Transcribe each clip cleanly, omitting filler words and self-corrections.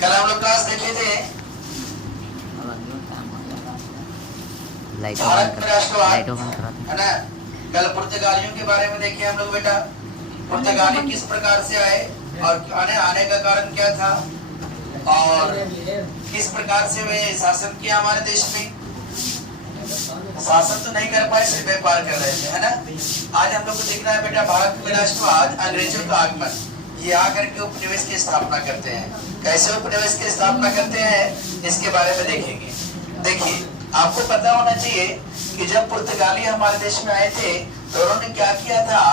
कल हम लोग क्लास देखे थे भारत में राष्ट्रवाद है ना। कल पुर्तगालियों के बारे में देखे हम लोग बेटा, पुर्तगाली किस प्रकार से आए और आने का कारण क्या था और किस प्रकार से वे शासन किया हमारे देश में। शासन तो नहीं कर पाए, सिर्फ व्यापार कर रहे थे, है ना। आज हम लोग को देखना है बेटा, भारत में राष्ट्रवाद, अंग्रेजों का आगमन, ये आकर के उपनिवेश की स्थापना करते हैं। कैसे उपनिवेश की स्थापना करते हैं इसके बारे में देखेंगे। देखिए, आपको पता होना चाहिए कि जब पुर्तगाली हमारे देश में आए थे तो उन्होंने क्या किया था,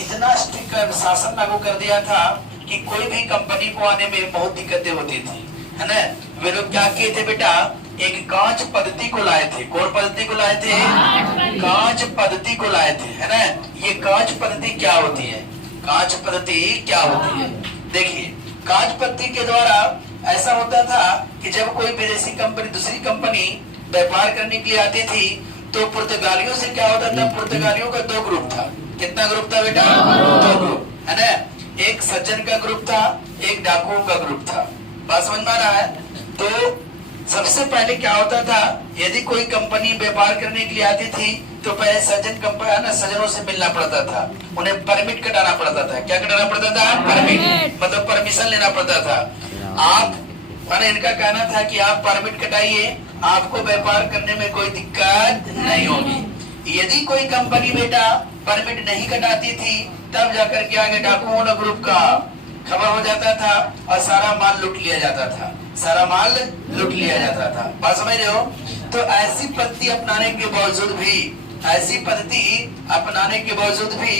इतना स्ट्रिक्ट शासन लागू कर दिया था कि कोई भी कंपनी को आने में बहुत दिक्कतें होती थी, है ना। वे लोग क्या किए थे बेटा, एक कांच पद्धति को लाए थे। कौन पद्धति को लाए थे? कांच पद्धति को लाए थे, है ना। ये कांच पद्धति क्या होती है? कांच पद्धति क्या होती है? देखिए, कांच पद्धति के द्वारा ऐसा होता था कि जब कोई विदेशी कंपनी दूसरी कंपनी व्यापार करने के लिए आती थी तो पुर्तगालियों से क्या होता था, पुर्तगालियों का दो ग्रुप था। कितना ग्रुप था बेटा? दो ग्रुप, है ना। एक सज्जन का ग्रुप था, एक डाकुओं का ग्रुप था। बात समझ में आ रहा है? तो सबसे पहले क्या होता था, यदि कोई कंपनी व्यापार करने के लिए आती थी तो पहले सज्जन कंपनी है ना, सज्जनों से मिलना पड़ता था, उन्हें परमिट कटाना पड़ता था। क्या कटाना पड़ता था? परमिट, मतलब परमिशन लेना पड़ता था। आप मैंने इनका कहना था कि आप परमिट कटाइए, आपको व्यापार करने में कोई दिक्कत नहीं होगी। यदि कोई कंपनी बेटा परमिट नहीं कटाती थी तब जाकर के आगे डाकुओं ग्रुप का खबर हो जाता था और सारा माल लूट लिया जाता था, सारा माल लूट लिया जाता था। बात समझ रहे हो? तो ऐसी पद्धति अपनाने के बावजूद भी, ऐसी पद्धति अपनाने के बावजूद भी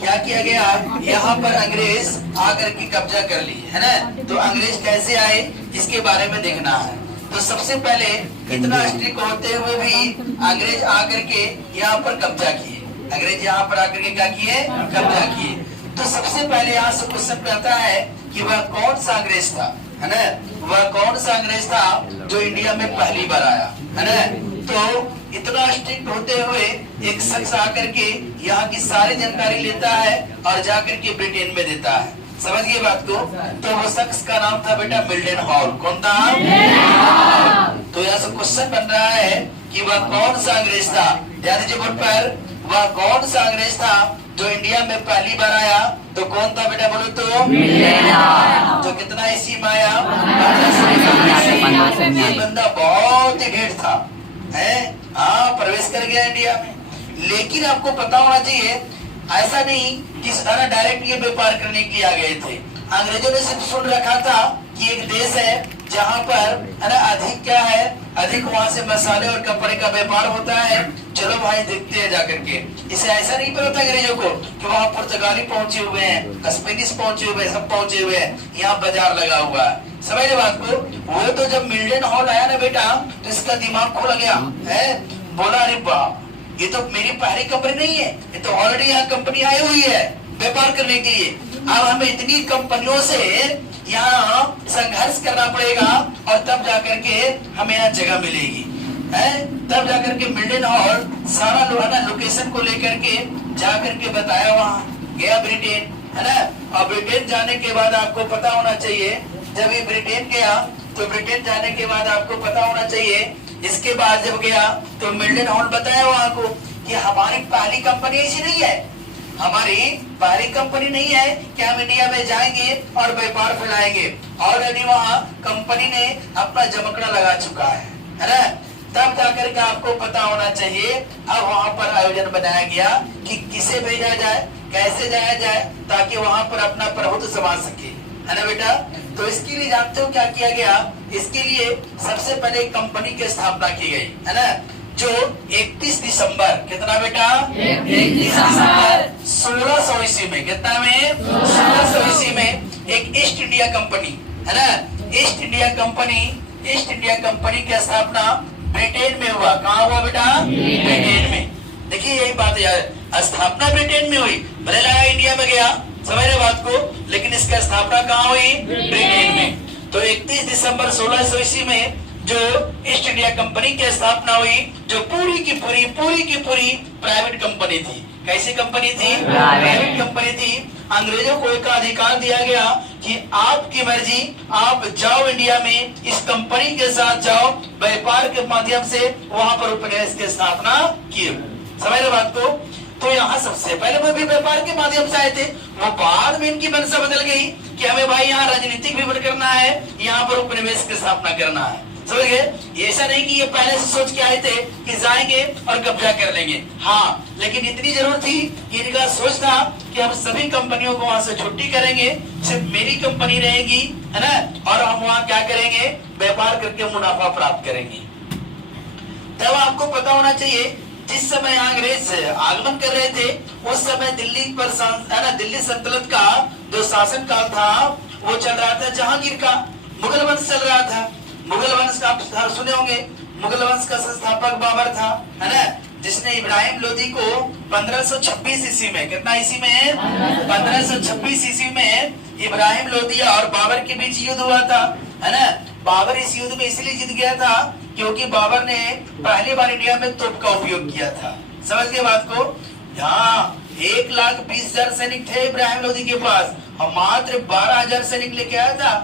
क्या किया गया, यहाँ पर अंग्रेज आकर के कब्जा कर ली, है ना। तो अंग्रेज कैसे आए इसके बारे में देखना है। तो सबसे पहले इतना स्ट्रिक्ट होते हुए भी अंग्रेज आकर के यहाँ पर कब्जा किए। अंग्रेज यहाँ पर आकर के क्या किए? कब्जा किए। तो सबसे पहले यहाँ से क्वेश्चन आता है कि वह कौन सा अंग्रेज था, है ना। वह कौन सा अंग्रेज था जो इंडिया में पहली बार आया, है ना। तो इतना स्ट्रिक्ट होते हुए एक शख्स आकर के यहाँ की सारी जानकारी लेता है और जाकर के ब्रिटेन में देता है। समझिए बात को। तो वो शख्स का नाम था बेटा मिल्टन हॉल। कौन था? तो यहाँ से क्वेश्चन बन रहा है कि वह कौन सा अंग्रेज था। ध्यान दीजिए बोर्ड पर, वह कौन सा अंग्रेज था जो इंडिया में पहली बार आया? तो कौन था बेटा, बोलो तो? जो कितना ईस्वी में आया? ये बंदा बहुत ही ढेर था, है। हाँ, प्रवेश कर गया इंडिया में। लेकिन आपको पता होना चाहिए ऐसा नहीं कि डायरेक्ट ये व्यापार करने के लिए आ गए थे। अंग्रेजों ने सिर्फ सुन रखा था कि एक देश है जहाँ पर है ना अधिक क्या है, अधिक वहाँ से मसाले और कपड़े का व्यापार होता है, चलो भाई देखते हैं जाकर के। इसे ऐसा नहीं पता था अंग्रेजों को कि वहाँ पुर्तगाली पहुंचे हुए हैं, स्पेनिश पहुंचे हुए हैं, सब पहुंचे हुए हैं, यहाँ बाजार लगा हुआ है। समझ रहे बात को? वो तो जब मिल्टन हॉल आया ना बेटा तो इसका दिमाग खुल गया है। बोला अरे बाप, ये तो मेरी पहली कंपनी नहीं है, ये तो ऑलरेडी यहाँ कंपनी आई हुई है व्यापार करने के लिए। अब हमें इतनी कंपनियों से यहाँ संघर्ष करना पड़ेगा और तब जाकर के हमें यहाँ जगह मिलेगी, है। तब जाकर के मिल्टन हॉल सारा लोकेशन को लेकर के जाकर के बताया, वहाँ गया ब्रिटेन, है ना। और ब्रिटेन जाने के बाद आपको पता होना चाहिए, जब ये ब्रिटेन गया तो ब्रिटेन जाने के बाद आपको पता होना चाहिए, इसके बाद जब गया तो मिल्टन हॉल बताया वहाँ को कि हमारी पहली कंपनी ऐसी नहीं है, हमारी पहली कंपनी नहीं है कि हम इंडिया में जाएंगे और व्यापार फैलाएंगे। ऑलरेडी वहाँ कंपनी ने अपना जमकड़ा लगा चुका है ना। तब जाकर के आपको पता होना चाहिए, अब वहाँ पर आयोजन बनाया गया कि किसे भेजा जाए, कैसे जाया जाए, ताकि वहाँ पर अपना प्रभुत्व संभाल सके, है ना बेटा। तो इसके लिए जानते हो क्या किया गया? इसके लिए सबसे पहले कंपनी की स्थापना की गई, है ना, जो 31 दिसंबर, कितना बेटा? 31 दिसंबर 1600 ईस्वी में। कितना में? 1600 ईस्वी में एक ईस्ट इंडिया कंपनी, है ना, ईस्ट इंडिया कंपनी की स्थापना ब्रिटेन में हुआ। कहाँ हुआ बेटा? ब्रिटेन में। देखिए यही बात है, स्थापना ब्रिटेन में हुई, भले लगा इंडिया में गया, समझ रहे बात को, लेकिन इसका स्थापना कहाँ हुई? ब्रिटेन में। तो 31 दिसंबर 1600 ईस्वी में जो ईस्ट इंडिया कंपनी की स्थापना हुई, जो पूरी की पूरी प्राइवेट कंपनी थी। कैसी कंपनी थी? प्राइवेट कंपनी थी। अंग्रेजों को एक अधिकार दिया गया कि आपकी मर्जी, आप जाओ इंडिया में, इस कंपनी के साथ जाओ, व्यापार के माध्यम से वहां पर उपनिवेश की स्थापना की। समझ रहे बात को? तो यहाँ सबसे पहले वो भी व्यापार के माध्यम से आए थे, वो बाद में इनकी मंशा बदल गई कि हमें भाई यहाँ राजनीतिक विवरण करना है, यहाँ पर उपनिवेश की स्थापना करना है। समझ गए? ऐसा नहीं कि ये पहले से सोच के आए थे कि जाएंगे और कब्जा कर लेंगे। हाँ, लेकिन इतनी जरूर थी, इनका सोच था कि हम सभी कंपनियों को वहां से छुट्टी करेंगे, सिर्फ मेरी कंपनी रहेगी, है ना, और हम वहां क्या करेंगे? व्यापार करके मुनाफा प्राप्त करेंगे। तब आपको पता होना चाहिए, जिस समय अंग्रेज आगमन कर रहे थे, उस समय दिल्ली पर है ना, दिल्ली सल्तनत का जो शासन काल था वो चल रहा था जहांगीर का, मुगल वंश चल रहा था। मुगल वंश का आप सुने होंगे, मुगल वंश का संस्थापक बाबर था, है ना, जिसने इब्राहिम लोदी को 1526 ईस्वी में, कितना ईस्वी में? 1526 ईस्वी में इब्राहिम लोदी और बाबर के बीच युद्ध हुआ था, है ना। बाबर इस युद्ध में इसलिए जीत गया था क्योंकि बाबर ने पहली बार इंडिया में तोप का उपयोग किया था। समझ गए बात को? यहाँ 1,20,000 सैनिक थे इब्राहिम लोदी के पास, और मात्र 12,000 सैनिक लेके आया था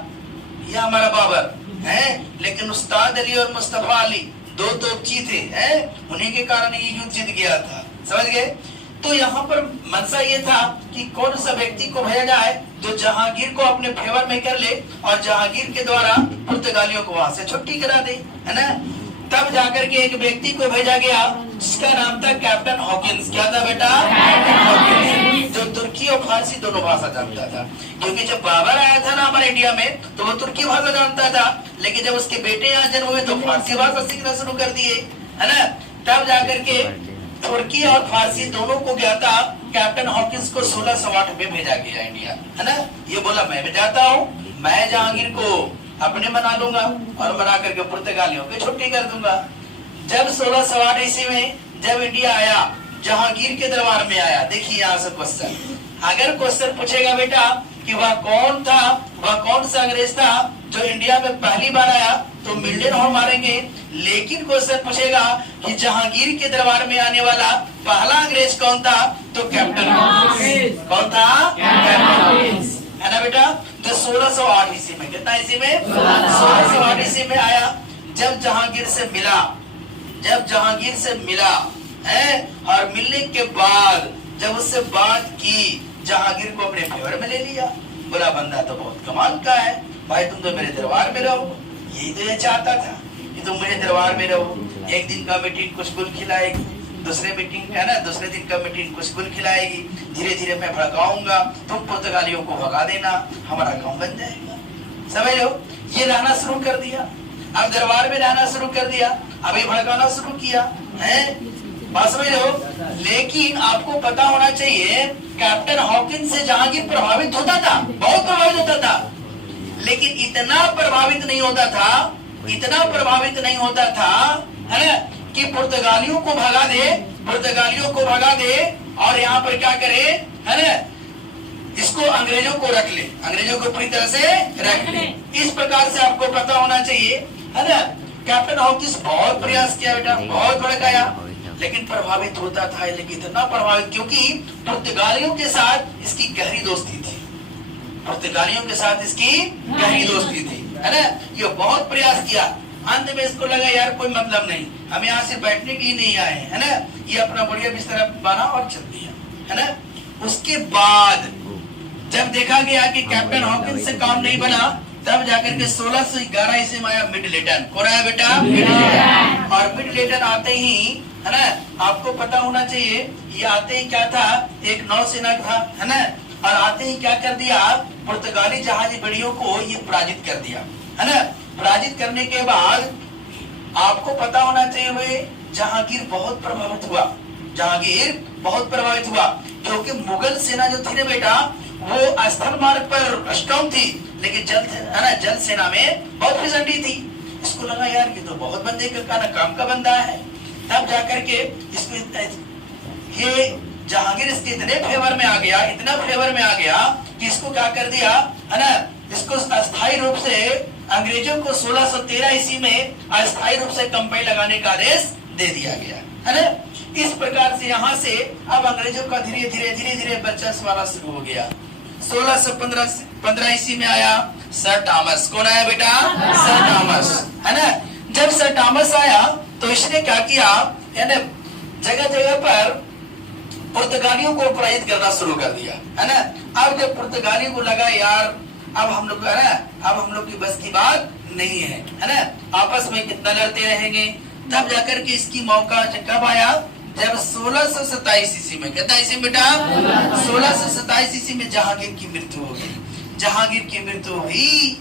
यह हमारा बाबर है। लेकिन उस्ताद अली और मुस्तफा अली दो तोपची थे, हैं, उन्हीं के कारण ये युद्ध जीत गया था। समझ गए? तो यहाँ पर मनसा ये था कि कौन सा व्यक्ति को भेजा जाए जो जहांगीर को अपने फेवर में कर ले और जहांगीर के द्वारा पुर्तगालियों को वहां से छुट्टी करा दे, है ना। तब जाकर के एक व्यक्ति को भेजा गया जिसका नाम था कैप्टन हॉकिंस। क्या था बेटा? कैप्टन हॉकिंस, जो तुर्की और फारसी दोनों भाषा जानता था। क्योंकि जब बाबर आया था ना हमारे इंडिया में, तो वो तुर्की भाषा जानता था, लेकिन जब उसके बेटे यहाँ जन्म हुए तो फारसी भाषा सीखना शुरू कर दिए, है ना। तब जाकर के तुर्की और फारसी दोनों को गया था। कैप्टन हॉकिंस को 1608 में भेजा गया इंडिया, है ना। ये बोला मैं भी जाता हूँ, मैं जहांगीर को अपने मना लूंगा और मना करके पुर्तगालियों की छुट्टी कर दूंगा। जब 1608 ईस्वी में जब इंडिया आया, जहांगीर के दरबार में आया, देखिए यहाँ से क्वेश्चन, अगर क्वेश्चन पूछेगा बेटा कि वह कौन था, वह कौन सा अंग्रेज था जो इंडिया में पहली बार आया, तो मिलियन और मारेंगे। लेकिन क्वेश्चन पूछेगा कि जहांगीर के दरबार में आने वाला पहला अंग्रेज कौन था, तो कैप्टन हॉकिंस। कौन था? कैप्टन हॉकिंस, है ना बेटा। जो 1608 ईस्वी में, कितना ईस्वी में? 1608 ईस्वी में आया। जब जहांगीर से मिला, जब जहांगीर से मिला है, और मिलने के बाद जब उससे बात की, जहांगीर को अपने फेवर में ले लिया। बोला बंदा तो बहुत कमाल का है भाई, तुम तो मेरे दरबार में रहो। यही तो ये चाहता था कि तुम मेरे दरबार में रहो। एक दिन का मीटिंग कुछ गुल खिलाएगी, दूसरे मीटिंग है ना, दूसरे दिन का मीटिंग कुछ गुल खिलाएगी, धीरे धीरे मैं भड़काऊंगा, तुम पुर्तगालियों को भगा देना, हमारा काम बन जाएगा। समझ लो, ये रहना शुरू कर दिया, अब दरबार में रहना शुरू कर दिया, अभी भड़काना शुरू किया है, बात समझ लो। लेकिन आपको पता होना चाहिए, कैप्टन हॉकिंस से जहांगीर प्रभावित होता था, बहुत प्रभावित होता था, लेकिन इतना प्रभावित नहीं होता था, इतना प्रभावित नहीं होता था, है ना, कि पुर्तगालियों को भगा दे, पुर्तगालियों को भगा दे और यहाँ पर क्या करे, है ना, इसको अंग्रेजों को रख ले, अंग्रेजों को पूरी तरह से रख ले। इस प्रकार से आपको पता होना चाहिए, है ना। कैप्टन हॉकिंस बहुत प्रयास किया बेटा, बहुत भड़काया, लेकिन प्रभावित होता था। लेकिन इतना प्रभावित क्योंकि पुर्तगालियों के साथ इसकी गहरी दोस्ती थी, पुर्तगालियों के साथ इसकी गहरी दोस्ती थी, है ना। ये बहुत प्रयास किया, अंत में इसको लगा यार कोई मतलब नहीं, हम यहाँ से बैठने के लिए नहीं आए, है ना। ये अपना बढ़िया बिस्तर बना और चल दिया, है ना। उसके बाद जब देखा गया कि कैप्टन हॉकिंस से काम नहीं बना, तब जाकर के 1611 ईस्वी में आया मिडलेटन। कौन आया बेटा? मिडलेटन। और मिडलेटन आते ही, है ना, आपको पता होना चाहिए, ये आते ही क्या था, एक नौसेना था, है ना, और आते ही क्या कर दिया, पुर्तगाली जहाजी बड़ियों को ये पराजित कर दिया, है ना। पराजित करने के बाद आपको पता होना चाहिए वे जहांगीर बहुत प्रभावित हुआ, जहांगीर बहुत प्रभावित हुआ, क्योंकि मुगल सेना जो थी ना बेटा, वो स्थल मार्ग पर स्ट्रॉन्ग थी, लेकिन जल, है ना, जल सेना में बहुत फिसड्डी थी। इसको लगा यार ये तो बहुत बंदे का काम का बंदा है। तब जाकर के इसको ये जहांगीर इसके इतने फेवर में आ गया, इतना फेवर में आ गया कि इसको क्या कर दिया, है ना, इसको अस्थायी रूप से अंग्रेजों को 1613 ईस्वी में अस्थायी रूप से कंपनी लगाने का आदेश दे दिया गया, है ना। इस प्रकार से यहाँ से अब अंग्रेजों का धीरे धीरे वर्चस्व वाला शुरू हो गया। 1615 ईस्वी में आया सर थॉमस। कौन आया बेटा? सर थॉमस, है ना। जब सर थॉमस आया तो इसने क्या किया, यानी जगह जगह पर पुर्तगालियों को पराजित करना शुरू कर दिया, है ना। अब जब पुर्तगालियों को लगा यार अब हम लोग, है ना, अब हम लोग की बस की बात नहीं है ना, आपस में कितना लड़ते रहेंगे, तब जाकर के इसकी मौका कब आया, जब 1627 ईस्वी में, कहता है बेटा 1627 ईस्वी में जहांगीर की मृत्यु हो गई। जहांगीर की मृत्यु हुई,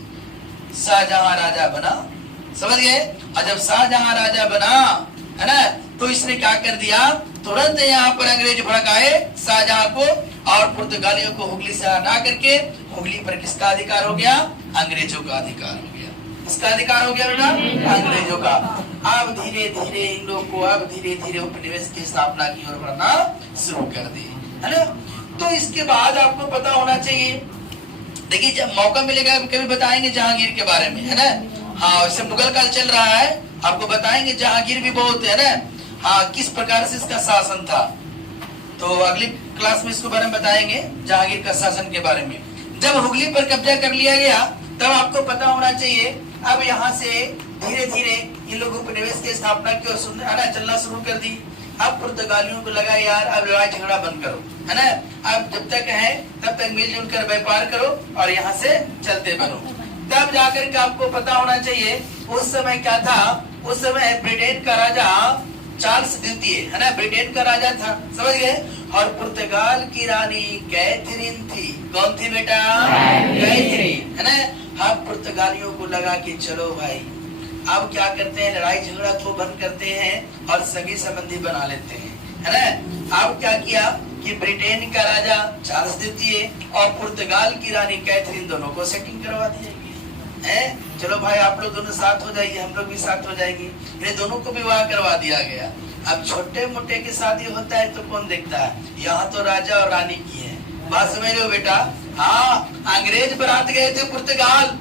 शाहजहां राजा बना, समझ गए। और जब शाहजहां राजा बना, है ना, तो इसने क्या कर दिया, तुरंत यहाँ पर अंग्रेज भड़क आए शाहजहां को, और पुर्तगालियों को हुगली से हटा करके हुगली पर किसका अधिकार हो गया, अंग्रेजों का अधिकार हो गया। किसका अधिकार हो गया बेटा, अंग्रेजों का। अब धीरे धीरे इन लोग को अब धीरे धीरे उपनिवेश की स्थापना की ओर बढ़ना शुरू कर दी, है ना। तो इसके बाद आपको पता होना चाहिए, देखिए जब मौका मिलेगा कभी बताएंगे जहांगीर के बारे में, है ना। हाँ, वैसे मुगल काल चल रहा है, आपको बताएंगे जहांगीर भी बहुत, है ना। हाँ, किस प्रकार से इसका शासन था, तो अगली क्लास में इसके बारे में बताएंगे जहांगीर का शासन के बारे में। जब हुगली पर कब्जा कर लिया गया तब आपको पता होना चाहिए, अब यहाँ से धीरे धीरे ये लोग उपनिवेश की स्थापना की ओर चलना शुरू कर दी। अब पुर्तगालियों को लगा यार अब लड़ाई झगड़ा बंद करो, है ना, अब जब तक है तब तक मिलजुल कर व्यापार करो और यहाँ से चलते बनो। तब जाकर के आपको पता होना चाहिए उस समय क्या था, उस समय ब्रिटेन का राजा चार्ल्स द्वितीय, है ना, ब्रिटेन का राजा था, समझ गए। और पुर्तगाल की रानी कैथरीन थी। कौन थी बेटा? कैथरीन, है ना। हम पुर्तगालियों को लगा कि चलो भाई अब क्या करते हैं, लड़ाई झगड़ा को बंद करते हैं और सगी संबंधी बना लेते हैं, है ना। अब क्या किया कि ब्रिटेन का राजा चार्ल्स द्वितीय और पुर्तगाल की रानी कैथरीन दोनों को सेटिंग करवा दी जाएगी, है। चलो भाई आप लोग दोनों साथ हो जाइए, हम लोग भी साथ हो जाएंगे। ये दोनों को विवाह करवा दिया गया। अब छोटे मोटे की शादी होता है तो कौन देखता है, यहाँ तो राजा और रानी की है। बात समझ रहे हो बेटा? हाँ, अंग्रेज बारात गए थे पुर्तगाल,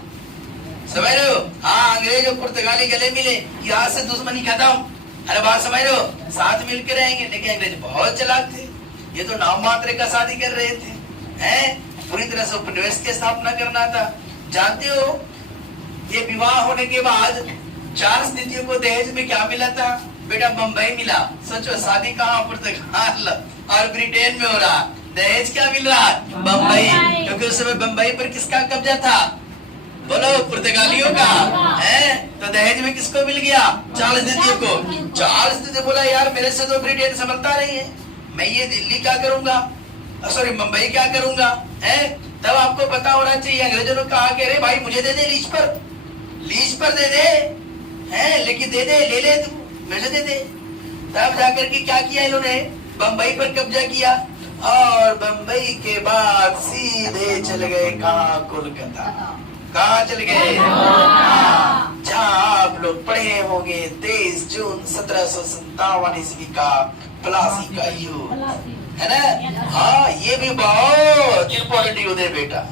समझ रहे हो? हाँ, अंग्रेज और पुर्तगाली गले मिले, यहाँ से दुश्मनी खत्म। अरे बात समझ रहे हो? साथ मिलकर रहेंगे, लेकिन अंग्रेज बहुत चालाक थे, ये तो नाम मात्र का शादी कर रहे थे, हैं। पूरी तरह से उपनिवेश की स्थापना करना था। जानते हो ये विवाह होने के बाद चार्ल्स द्वितीय को दहेज में क्या मिला था बेटा? बम्बई मिला। सोचो शादी कहाँ, पुर्तगाल और ब्रिटेन में हो रहा, दहेज क्या मिल रहा? बम्बई। क्योंकि उस समय बम्बई पर किसका कब्जा था? बोलो, पुर्तगालियों का, है। तो दहेज में किसको मिल गया? चार्ल्स द्वितीय को। चार्ल्स द्वितीय बोला यार मेरे से तो ब्रिटेन संभलता नहीं है, मैं ये दिल्ली क्या करूंगा, सॉरी मुंबई क्या करूंगा, है। तब आपको पता होना चाहिए अंग्रेजों ने कहा कि अरे भाई मुझे दे दे, लीज पर दे दे, हैं, लेकिन दे दे, ले ले तू, मुझे दे दे। तब जाकर के क्या किया इन्होंने, बम्बई पर कब्जा किया और बम्बई के बाद सीधे चले गए कहाँ? कोलकाता। कहाँ चले गए? जहाँ आप लोग पढ़े होंगे 23 जून 1757 ईस्वी का प्लासी का युद्ध, है ना। हाँ, ये भी बहुत इम्पोर्टेंट युद्ध है बेटा।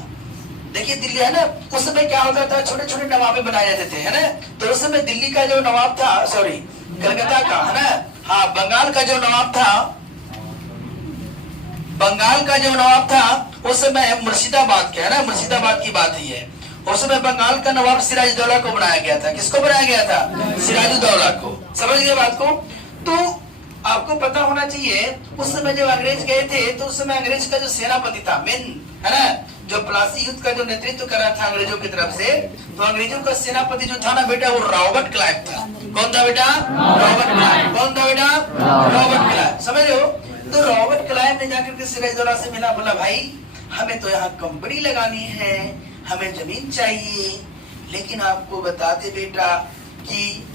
देखिए दिल्ली, है ना, उस समय क्या होता था, छोटे छोटे नवाबे बनाए जाते थे, है ना। तो उस समय दिल्ली का जो नवाब था, सॉरी कलकत्ता का, है ना, हाँ, बंगाल का जो नवाब था, बंगाल का जो नवाब था उस समय मुर्शिदाबाद के, है ना, मुर्शिदाबाद की बात ही है। उस समय बंगाल का नवाब सिराजुद्दौला को बनाया गया था। किसको बनाया गया था? सिराजुद्दौला को। समझ गए बात को? तो आपको पता होना चाहिए उस समय जब अंग्रेज गए थे तो उस समय अंग्रेज का जो सेनापति था मेन, है ना, जो प्लासी युद्ध का जो नेतृत्व कर रहा था अंग्रेजों की तरफ से, तो अंग्रेजों का सेनापति जो था ना बेटा वो रॉबर्ट क्लाइव था। कौन था बेटा? Robert Clive. कौन था बेटा? Robert Clive. समझ रहे हो? तो रॉबर्ट क्लाइव ने जाकर के सिराजुद्दौला से मिला, बोला भाई हमें तो यहाँ कंपनी लगानी है, हमें जमीन चाहिए, लेकिन आपको बताते बेटा कि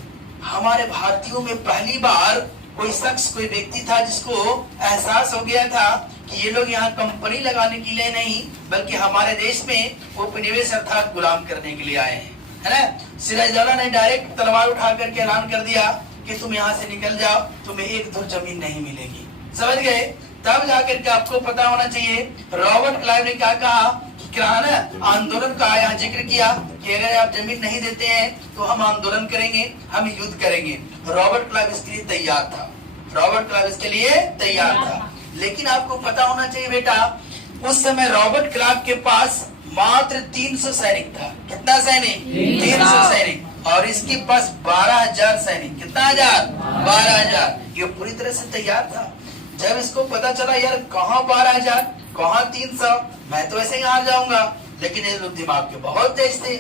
हमारे भारतीयों में पहली बार कोई शख्स, कोई व्यक्ति था जिसको एहसास हो गया था कि ये लोग यहाँ कंपनी लगाने के लिए नहीं बल्कि हमारे देश में उपनिवेश अर्थात गुलाम करने के लिए आए हैं, है ना। सिराजुद्दौला ने डायरेक्ट तलवार उठा करके ऐलान कर दिया कि तुम यहाँ से निकल जाओ, तुम्हें एक धुर जमीन नहीं मिलेगी। समझ गए? तब जाकर के आपको पता होना चाहिए रॉबर्ट क्लाइव ने क्या कहा, आंदोलन का यहाँ जिक्र किया कि अगर आप जमीन नहीं देते हैं तो हम आंदोलन करेंगे, हम युद्ध करेंगे। रॉबर्ट क्लाइव इसके लिए तैयार था। रॉबर्ट क्लाइव इसके लिए तैयार था। लेकिन आपको पता होना चाहिए बेटा, उस समय रॉबर्ट क्लाइव के पास मात्र 300 सैनिक था। कितना सैनिक? 300 सैनिक। और इसके पास 12,000 सैनिक। कितना हजार? 12,000। ये पूरी तरह से तैयार था। जब इसको पता चला यार कहाँ 12,000 कहाँ 300, मैं तो ऐसे ही हार जाऊंगा। लेकिन ये लोग दिमाग के बहुत तेज थे,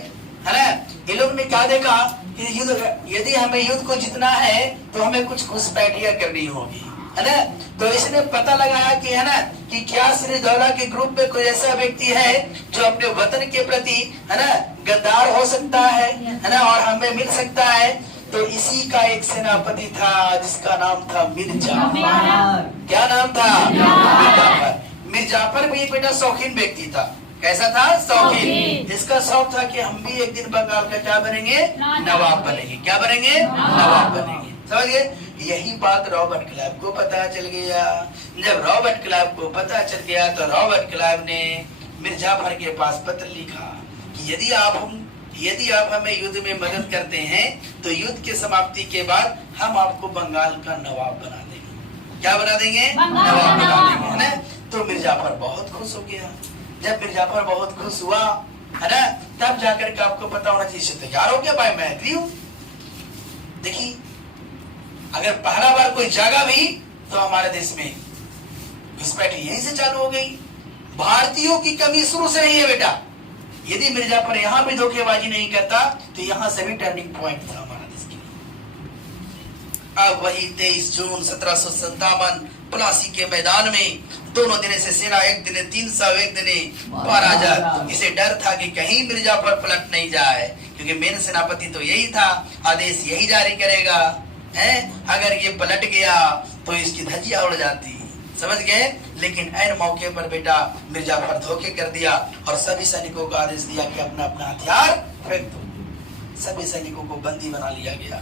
है ना। ये लोग ने क्या देखा कि युद्ध, यदि हमें युद्ध को जीतना है तो हमें कुछ घुसपैठियां करनी होगी, है ना। तो इसने पता लगाया कि, है ना, कि क्या सिराजदौला के ग्रुप में कोई ऐसा व्यक्ति है जो अपने वतन के प्रति, है ना, गद्दार हो सकता है ना, और हमें मिल सकता है। तो इसी का एक सेनापति था जिसका नाम था मिर्जाफर। क्या नाम था? मिर्जाफर। मिर्जाफर भी एक बेटा शौकीन व्यक्ति था। कैसा था? शौकीन। इसका शौक था कि हम भी एक दिन बंगाल का क्या बनेंगे? नवाब बनेंगे। क्या बनेंगे? नवाब बनेंगे। समझ गए? यही बात रॉबर्ट क्लाइव को पता चल गया। जब रॉबर्ट क्लाइव को पता चल गया तो रॉबर्ट क्लाइव ने मिर्जाफर के पास पत्र लिखा कि यदि आप हमें युद्ध में मदद करते हैं तो युद्ध के समाप्ति के बाद हम आपको बंगाल का नवाब बना देंगे। क्या बना देंगे? नवाब बना देंगे, है ना। तो मिर्जाफर बहुत खुश हो गया। जब मिर्जाफर बहुत खुश हुआ, है ना, तब जाकर के आपको पता होना चाहिए तैयार हो गया। भाई मैं एग्री हूं। देखिए, अगर पहला बार कोई जागा भी तो हमारे देश में घुसपैठ यहीं से चालू हो गई। भारतीयों की कमी शुरू से नहीं है बेटा। यदि मिर्जाफर यहां भी धोखेबाजी नहीं करता तो यहां से भी टर्निंग पॉइंट था हमारा देश के लिए। अब वही 23 जून 1757 प्लासी के मैदान में दोनों दिन से सेना, एक दिन 300, एक दिन 12,000। इसे डर था कि कहीं मिर्जाफर पलट नहीं जाए, क्योंकि मेन सेनापति तो यही था, आदेश यही जारी करेगा, है। अगर ये पलट गया तो इसकी धज्जियां उड़ जाती। समझ गए? लेकिन ऐन मौके पर बेटा मिर्जाफर धोखे कर दिया और सभी सैनिकों को आदेश दिया कि अपना अपना हथियार फेंक दो। सभी सैनिकों को बंदी बना लिया गया।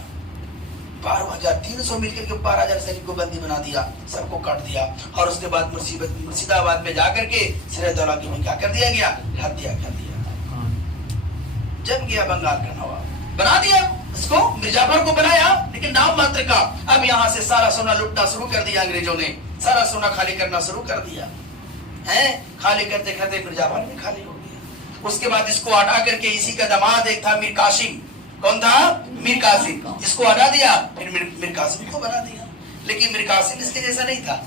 12,300 मिलकर के 12,000 सैनिक को बंदी बना दिया, सबको काट दिया। और उसके बाद मुर्शिदाबाद में जाकर के सिराजदौला की में क्या कर दिया गया? हत्या कर दिया। जब गया बंगाल का नवाब बना दिया इसको, मिर्जाफर को बनाया, लेकिन नाम मात्र का। अब यहाँ से सारा सोना लुटना शुरू कर दिया अंग्रेजों ने, सारा सोना खाली करना शुरू कर दिया है। खाली करते करते मिर्जाफर भी खाली हो गया। उसके बाद इसको हटा करके इसी का दामाद एक था मीर कासिम। कौन था? मीर कासिम। इसको हटा दिया, फिर मीर कासिम को बना दिया। लेकिन मीर कासिम इसके जैसा नहीं था।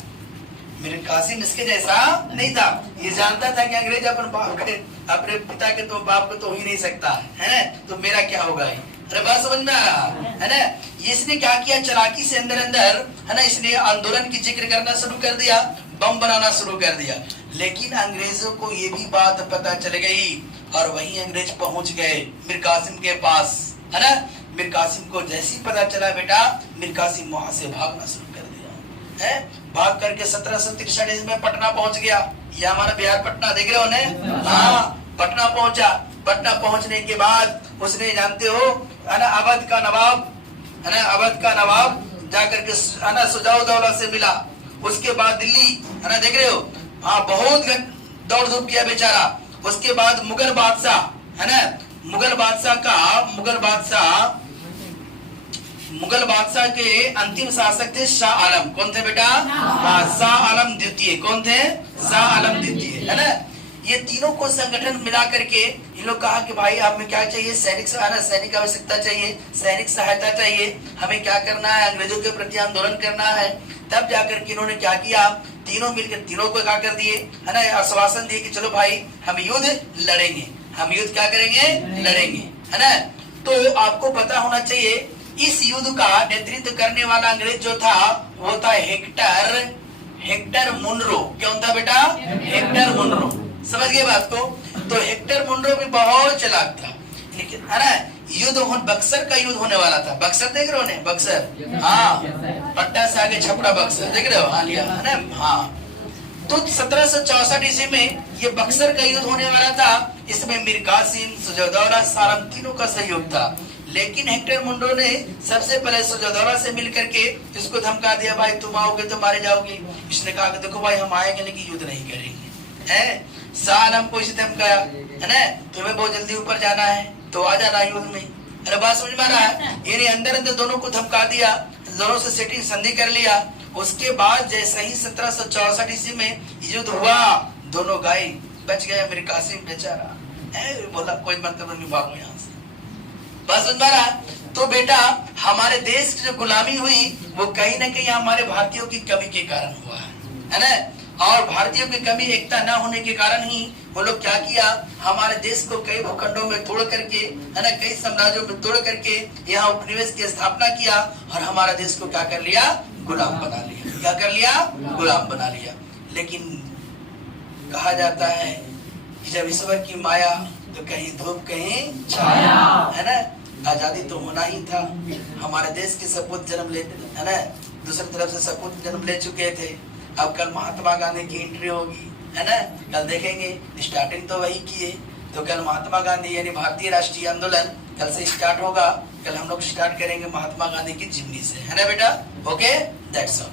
मीर कासिम इसके जैसा नहीं था। ये जानता था कि अंग्रेज अपने पिता के तो बाप को तो ही नहीं सकता है, तो मेरा क्या होगा। अरे बात समझ में आ रहा है ना। इसने क्या किया? चालाकी से अंदर अंदर, है ना, इसने आंदोलन की जिक्र करना शुरू कर दिया, बम बनाना शुरू कर दिया। लेकिन अंग्रेजों को ये भी बात पता चल गई और वही अंग्रेज पहुंच गए मीर कासिम के पास, है ना। मीर कासिम को जैसे ही पता चला बेटा, मीर कासिम वहां से भागना शुरू कर दिया है। भाग करके 1763 में पटना पहुंच गया। ये हमारा बिहार पटना देख रहे हो ने? हाँ, पटना पहुंचा। पटना पहुंचने के बाद उसने, जानते हो, है ना, अवध का नवाब, है ना, अवध का नवाब जाकर के, है ना, सिराजदौला से मिला। उसके बाद दिल्ली, है ना, देख रहे हो, हाँ, बहुत दौड़ धूप किया बेचारा। उसके बाद मुगल बादशाह, है ना, मुगल बादशाह के अंतिम शासक थे शाह आलम। कौन थे बेटा? शाह आलम द्वितीय। कौन थे? शाह आलम द्वितीय, है ना। ये तीनों को संगठन मिला करके इन लोग कहा कि भाई हमें क्या चाहिए? सैनिक आवश्यकता चाहिए, सैनिक सहायता चाहिए। हमें क्या करना है? अंग्रेजों के प्रति आंदोलन करना है। तब जाकर के इन्होंने क्या किया? तीनों मिलकर तीनों को क्या कर दिए, है ना, आश्वासन दिए कि चलो भाई हम युद्ध लड़ेंगे। हम युद्ध क्या करेंगे? लड़ेंगे, है ना। तो आपको पता होना चाहिए इस युद्ध का नेतृत्व करने वाला अंग्रेज जो था वो था हेक्टर मुनरो। कौन था बेटा? Hector Munro. समझ गए बात को? तो हेक्टर मुनरो भी बहुत चालाक था। लेकिन, है ना, बक्सर का युद्ध होने वाला था। बक्सर देख रहे हो ने? बक्सर, हाँ, पट्टा से आगे छपरा बक्सर, देख रहे हो? हाँ, लिया है ना, हाँ। तो 1764 ईस्वी में ये बक्सर का युद्ध होने वाला था। इसमें मीर कासिम, सिराजदौला, सालम तीनों का सहयोग था। लेकिन हेक्टर मुनरो ने सबसे पहले सिराजदौला से मिलकर के इसको धमका दिया, भाई तुम आओगे तो मारे जाओगे। इसने कहा कि देखो भाई हम आएंगे लेकिन युद्ध नहीं करेंगे, है। सालम को इसे धमकाया, है ना, तुम्हें बहुत जल्दी ऊपर जाना है तो आ जाना युद्ध में। अरे बात समझ में आ रहा है? ये अंदर अंदर दोनों को धमका दिया, दोनों से सेटिंग संधि कर लिया। उसके बाद जैसे ही 1764 ईस्वी में युद्ध हुआ, दोनों गाय बच गए। मेरे कासिम बेचारा बोला कोई मतलब नहीं, भागो यहाँ से। बस सुन। तो बेटा हमारे देश की जो गुलामी हुई वो कहीं ना कहीं हमारे भारतीयों की कमी के कारण हुआ है ना। और भारतीयों की कमी, एकता न होने के कारण ही वो लोग क्या किया, हमारे देश को कई भूखंडों में तोड़ करके, है ना, कई साम्राज्यों में तोड़ करके यहाँ उपनिवेश की स्थापना किया और हमारा देश को क्या कर लिया, गुलाम बना लिया। क्या कर लिया, गुलाम बना लिया। लेकिन कहा जाता है कि जब ईश्वर की माया तो कहीं धूप कहीं छाया, है ना। आजादी तो होना ही था। हमारे देश के सपूत जन्म ले, है ना, दूसरी तरफ से सपूत जन्म ले चुके थे। अब कल महात्मा गांधी की एंट्री होगी, है ना, कल देखेंगे। स्टार्टिंग तो वही किए, तो कल महात्मा गांधी यानी भारतीय राष्ट्रीय आंदोलन कल से स्टार्ट होगा। कल हम लोग स्टार्ट करेंगे महात्मा गांधी की जीवनी से, है ना बेटा। Okay, that's all.